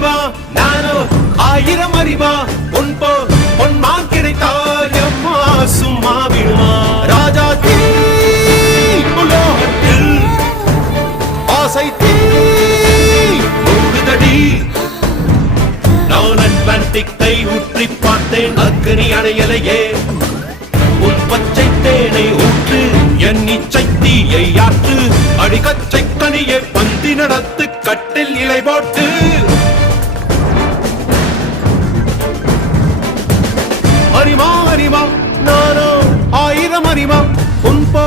அறிவா நானோ ஆயிரம் அறிவா பொன்போ பொன்மான் கிடைத்தால் எம்மா சும்மா விடுமா ராஜா தீ உலோகத்தில் ஆசை தீ மூடுதடி நான் அட்லாண்டிக்கை ஊற்றி பார்த்தேன் அக்னி அணையலையே உன் பச்சை தேனை ஊற்று என் இச்சை தீயை ஆற்று அடிகச்சை கனியை பந்தி நடத்து கட்டில் இலை போட்டு அறிவா அறிவா நானோ ஆயிரம் அறிவா உன் போ